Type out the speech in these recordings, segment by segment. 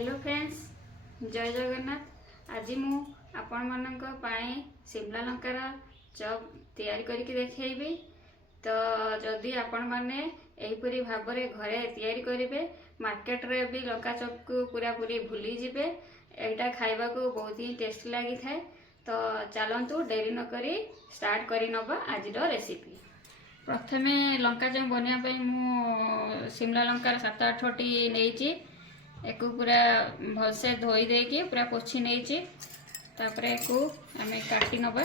Hello friends, जय जगन्नाथ। आज मु आपण मानक पाई शिमला लंकार चप तैयारी करके देखैबी। तो जदि आपण माने एहीपरी भाबरे घरे तैयारी करिवे, मार्केट रे भी लंका चप को पूरा पूरी भूली जिवे। एटा खाइबा को बहुत ही टेस्टी लगी थाए। तो चलंतु डेरी न करी स्टार्ट करी नबा आज रेसिपी। प्रथमे लंका चप बनवाई मु शिमला लंकार 7-8टी नहीं एक पूरा भलसे धोई देकी पूरा पोछि नहीं तापर एक आम काटी नबा।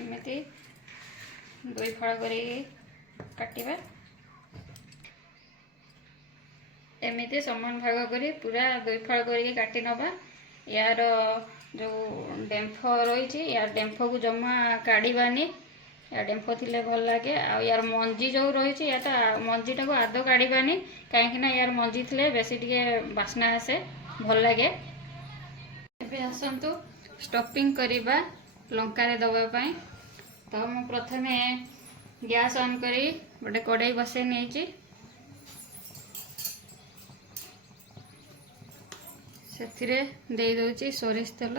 एमती दुई फल कर काटिबा। एमती समान भाग करी पूरा दुई फल करके काटी नबा। यार जो डेम्फ रही यार डेम्फ को जमा काढ़ानी। यार डेम्फ थिले भल लगे। आ यार मंजी जो रही या मंजीटा को आद काढ़ानी कहीं यार मंजी थिले बेसी टिके बास्ना आसे भल लगे। एबे आसंतु स्टफिंग करिबा लंका दवापाई। तो मु प्रथमे गैस ऑन करी गोटे कड़ाई बसई नहीं से दे दौची सोरिष तेल।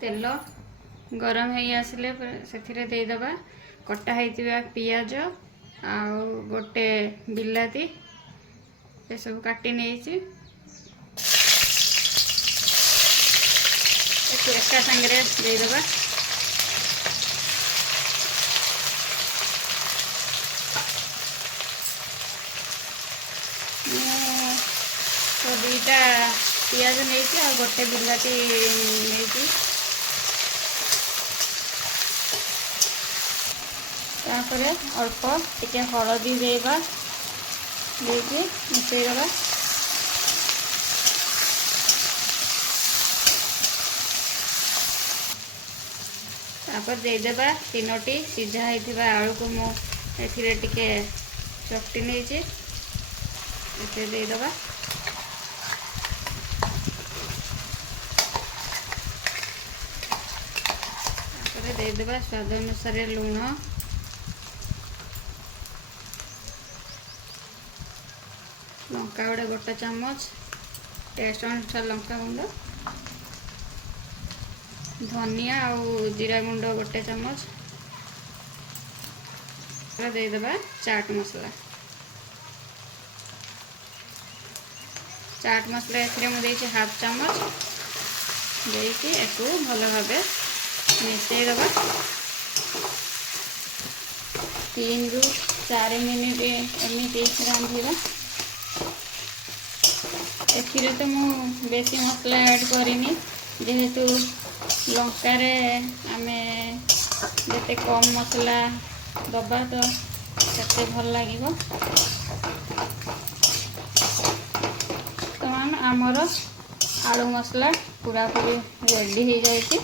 तेल गरम हो आसिले से देदबा कटा होइतिबा पियाज आ गोटे बिलाती ये सब काटी नहीं एका संगे देदबा। तो दुईटा पियाज नहीं आ गोटे बिलाती नहीं तापर अल्प टिके हलदी देवा देकी मिसईदबा। तापर देदेबा 3टी सीझा होइथिबा आलू को मु एथिरे टिके चकटी नहीं एते देदेबा। तापर देदेबा स्वाद अनुसार लूण, लंका गुड़े गोटे चामच, टेस्ट अनुसार लंका गुंड, धनिया और जीरा गुंड गोटे चामच, देदेबा चाट मसला। चाट मसला ए हाफ चामच देकी एक भल भाव मिसईदबा। 3 ରୁ 4 मिनिट एमती रांधिबा। एथिरे तो मु बेसी मसला ऐड करिनी जेहेतु लंकार आमे जते कम मसला दबा तो सेते भल लागिबो। तो आमर आलू मसला पूरा पूरी रेडी हो जाए।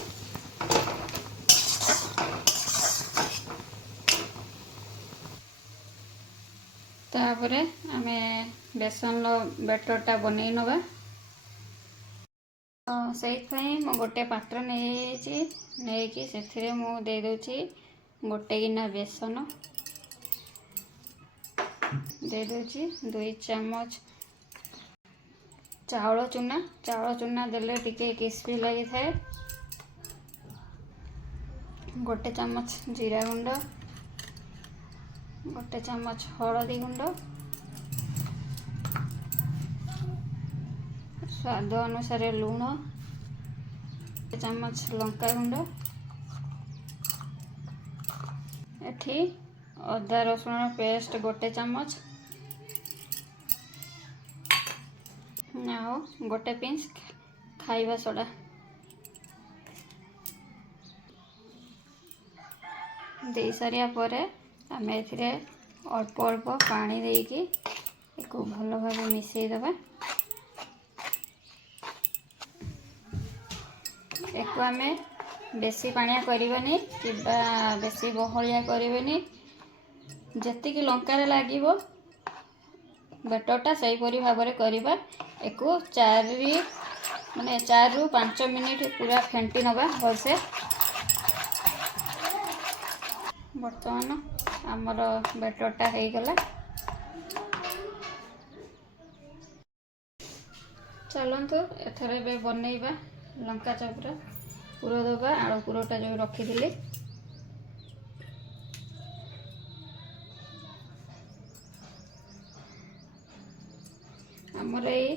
तापरे आमे बेसन बेटरटा बनई नबा। से गोटे पात्र नहीं से मु दे दूची गोटे गिना बेसन दे दूची 2 चामच चाउल चूना देले टिके क्रिस्पी लगी थाए। गोटे चामच जीरा गुंड, गोटे चामच हलदी गुंड, स्वाद अनुसार लूण, चामच लंका गुंड, एठी अदा रसुण पेस्ट गोटे चामच, गोटे पिंच खाइबा सोडा। दे सारिया परे आम ए अल्प अल्प पानी देकी एक भल भाव मिसईदबा। एक आम बेसी पानिया करबानी कि बेसी बहलिया करबेनी जेतिकी लंकार लागिबो बेटरटा सहीपरी भाव में करवा। एक 4 ରୁ 5 मिनिट पूरा फेंटी नवा भलसे। बर्तमान आमर बेटरटा हो गला। चलतु एथर ए बनइबा लंका चपरा पुर दबा आलू पुरटा जो रखी थी। आमर ये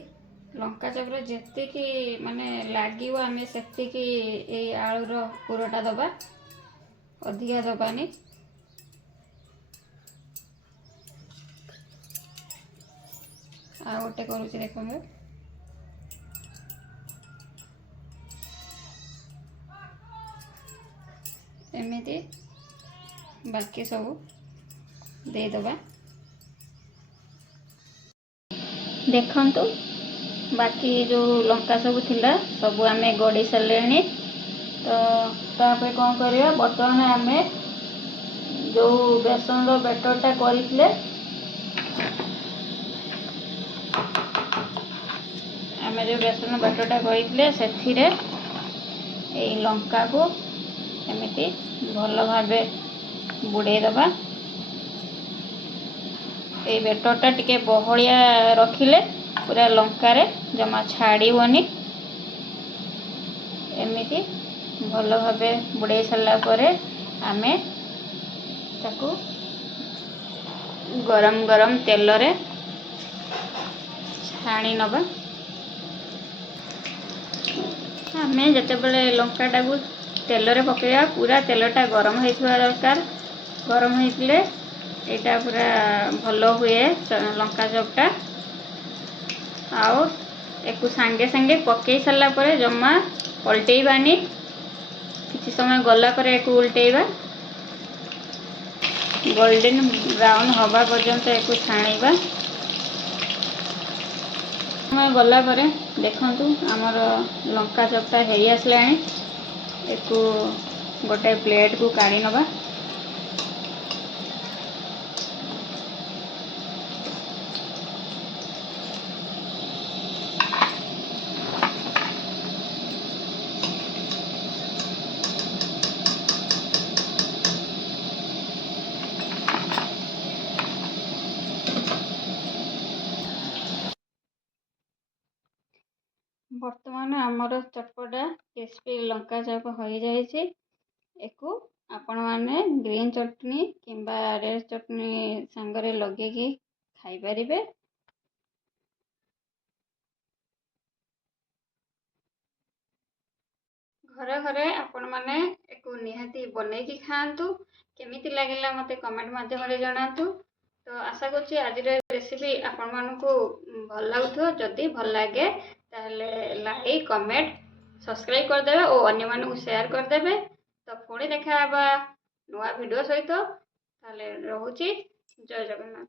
लंका चपरा जेतिकी माने लागिव आमे सेतिकी ए आलूर पुरटा दबा अधिका दबानी। आ गोटे करुच्ची देखो एमती बाकी सब देदबा। देखंतु बाकी जो लंका सब थिला सब आमे गड़ी सारे। तो तापर कौन करवा बर्तमान आमे जो बेसन बेटरटा करते आमे जो बेसन बेटरटा करते से लंका को एमती भल भाव बुड़े दबा। ये बेटरटा टिके बहलिया रखिले पूरा लंकारे जमा छाड़बनी। एमती भल भाव बुड़े सारा पर आमे ताकू गरम गरम तेल रे छाणी नबा। आमे जितेबाला लंकाटा को तेल रे पकड़ा पूरा तेलटा गरम होइथवा दरकार। गरम होइतले एटा पूरा भल हुए लंका चपटा। आउ एक सांगे सांगे पकई सारा पर जमा पलटेबानी। किसी समय गला पर एक उल्टेबा गोल्डन ब्राउन हवा पर्यंत एक छाणीबा। समय गला पर देखंतु आमर लंका चपटा हो आसला। एक गोटे प्लेट को काढ़ी नबा। बर्तमान आमर चटपटा क्रिस्पी लंका चप हो जाए। एक आपण मैंने ग्रीन चटनी किंबा रेड चटनी सांगरे लगे खाई पारिबे। घरे घरे आपण मैंने एक निहाती बनईकी खातु। केमिति लागिला मते कमेंट माध्यम जनातु। तो आशा करुँच आज रेसिपी आपण मानकु भल लगुथो। जदि भल लगे ताहले लाइक कमेंट सब्सक्राइब करदेवे और अन्य मानकु शेयर करदेवे। तो पुणी देखा नुआ वीडियो सहित ताहले रहुची। जय जगन्नाथ।